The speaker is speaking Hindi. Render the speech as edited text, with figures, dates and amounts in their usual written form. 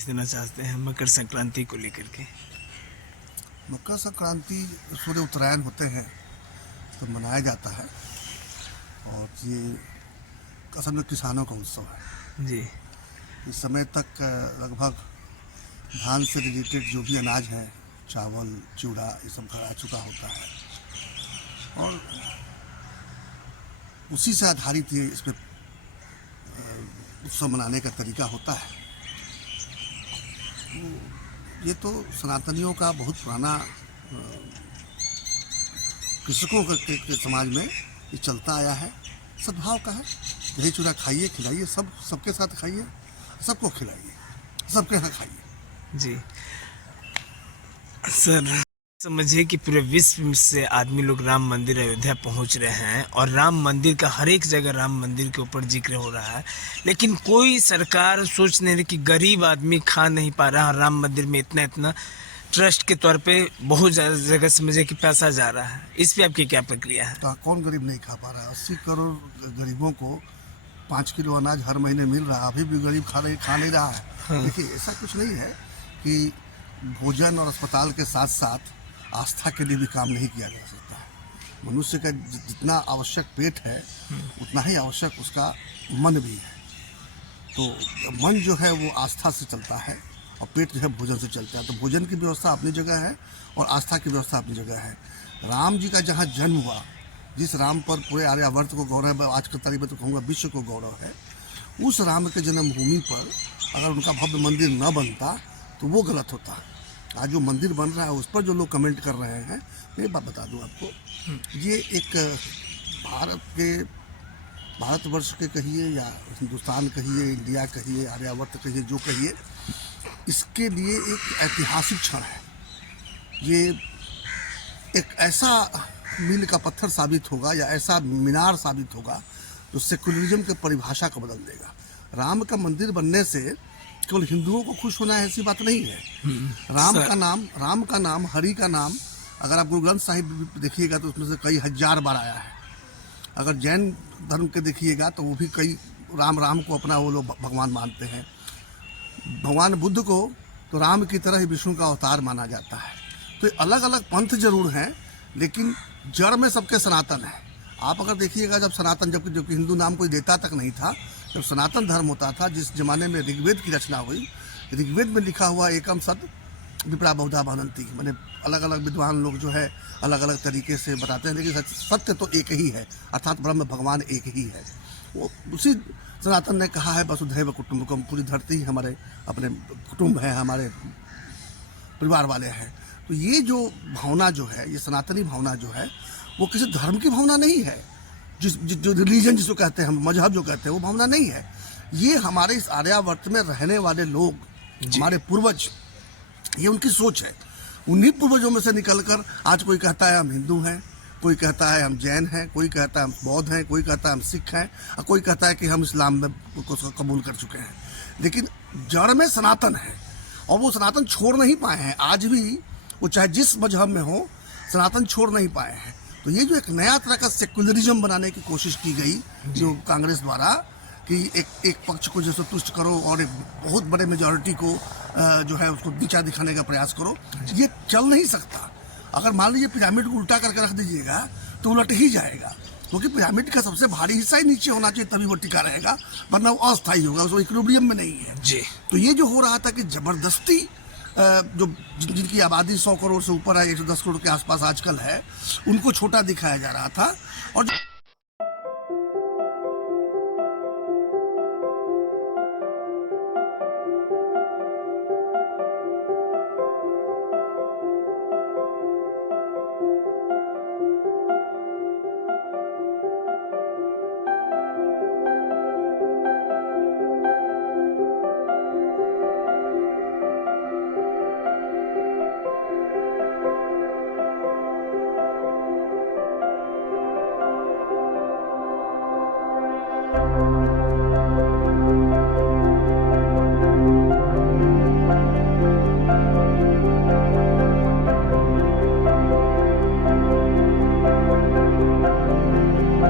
संदेश देना चाहते हैं मकर संक्रांति को लेकर के? मकर संक्रांति सूर्य उत्तरायण होते हैं तो मनाया जाता है। और ये असल में किसानों का उत्सव है। जी। इस समय तक लगभग धान से रिलेटेड जो भी अनाज है, चावल, चूड़ा, ये सब घर आ चुका होता है और उसी से आधारित ये इस पर उत्सव मनाने का तरीका होता है। ये तो सनातनियों का बहुत पुराना कृषकों के समाज में ये चलता आया है, सद्भाव का है। दही चूड़ा खाइए, खिलाइए, सबके साथ खाइए, सबको खिलाइए, सबके यहाँ खाइए। जी सर, समझिए कि पूरे विश्व से आदमी लोग राम मंदिर अयोध्या पहुंच रहे हैं और राम मंदिर का हर एक जगह राम मंदिर के ऊपर जिक्र हो रहा है, लेकिन कोई सरकार सोच नहीं रही कि गरीब आदमी खा नहीं पा रहा। राम मंदिर में इतना इतना ट्रस्ट के तौर पे बहुत ज़्यादा जगह समझिए कि पैसा जा रहा है। इस पे आपकी क्या प्रक्रिया है? तो कौन गरीब नहीं खा पा रहा है? 80 करोड़ गरीबों को 5 किलो अनाज हर महीने मिल रहा है, अभी भी गरीब खा नहीं रहा है। हाँ। देखिए, ऐसा कुछ नहीं है कि भोजन और अस्पताल के साथ साथ आस्था के लिए भी काम नहीं किया जा सकता है। मनुष्य का जितना आवश्यक पेट है उतना ही आवश्यक उसका मन भी है। तो मन जो है वो आस्था से चलता है और पेट जो है भोजन से चलता है। तो भोजन की व्यवस्था अपनी जगह है और आस्था की व्यवस्था अपनी जगह है। राम जी का जहाँ जन्म हुआ, जिस राम पर पूरे आर्यावर्त को गौरव है, आज के तारीख में तो कहूँगा विश्व को गौरव है, उस राम के जन्मभूमि पर अगर उनका भव्य मंदिर न बनता तो वो गलत होता। आज जो मंदिर बन रहा है उस पर जो लोग कमेंट कर रहे हैं, मैं एक बात बता दूं आपको, ये एक भारतवर्ष के कहिए या हिंदुस्तान कहिए, इंडिया कहिए, आर्यावर्त कहिए, जो कहिए, इसके लिए एक ऐतिहासिक क्षण है। ये एक ऐसा मील का पत्थर साबित होगा या ऐसा मीनार साबित होगा जो सेकुलरिज्म के परिभाषा को बदल देगा। राम का मंदिर बनने से केवल हिंदुओं को खुश होना है ऐसी बात नहीं है। राम का नाम, हरि का नाम, अगर आप गुरु ग्रंथ साहिब देखिएगा तो उसमें से कई हजार बार आया है। अगर जैन धर्म के देखिएगा तो वो भी कई राम को अपना वो लोग भगवान मानते हैं। भगवान बुद्ध को तो राम की तरह ही विष्णु का अवतार माना जाता है। तो अलग अलग पंथ जरूर हैं, लेकिन जड़ में सबके सनातन है। आप अगर देखिएगा, जब सनातन, जबकि हिंदू नाम कोई देता तक नहीं था, जब सनातन धर्म होता था, जिस जमाने में ऋग्वेद की रचना हुई, ऋग्वेद में लिखा हुआ एकम सद विप्रा बहुधा भवन्ति, मैंने अलग अलग विद्वान लोग जो है अलग अलग तरीके से बताते हैं, लेकिन सत्य तो एक ही है, अर्थात ब्रह्म भगवान एक ही है। वो उसी सनातन ने कहा है वसुधैव कुटुंबकम, पूरी धरती हमारे अपने कुटुंब है, हमारे परिवार वाले हैं। तो ये जो भावना जो है, ये सनातनी भावना जो है, वो किसी धर्म की भावना नहीं है। जो रिलीजन जिसको कहते हैं हम, मजहब जो कहते हैं, वो भावना नहीं है। ये हमारे इस आर्यावर्त में रहने वाले लोग, हमारे पूर्वज, ये उनकी सोच है। उन्हीं पूर्वजों में से निकलकर आज कोई कहता है हम हिंदू हैं, कोई कहता है हम जैन हैं, कोई कहता है हम बौद्ध हैं, कोई कहता है हम सिख हैं, और कोई कहता है कि हम इस्लाम में को कबूल कर चुके हैं। लेकिन जड़ में सनातन है और वो सनातन छोड़ नहीं पाए हैं। आज भी वो चाहे जिस मजहब में हो, सनातन छोड़ नहीं पाए हैं। तो ये जो एक नया तरह का सेकुलरिज्म बनाने की कोशिश की गई जो कांग्रेस द्वारा, कि एक पक्ष को जैसे तुष्ट करो और एक बहुत बड़े मेजॉरिटी को जो है उसको नीचा दिखाने का प्रयास करो, ये चल नहीं सकता। अगर मान लीजिए पिरामिड को उल्टा करके रख दीजिएगा तो उलट ही जाएगा, क्योंकि पिरामिड का सबसे भारी हिस्सा ही नीचे होना चाहिए, तभी वो टिका रहेगा, वरना वो अस्थायी होगा, उसको इक्विलिब्रियम में नहीं है जी। तो ये जो हो रहा था कि जबरदस्ती जो जिनकी आबादी 100 करोड़ से ऊपर है, 110 करोड़ के आसपास आजकल है, उनको छोटा दिखाया जा रहा था। और you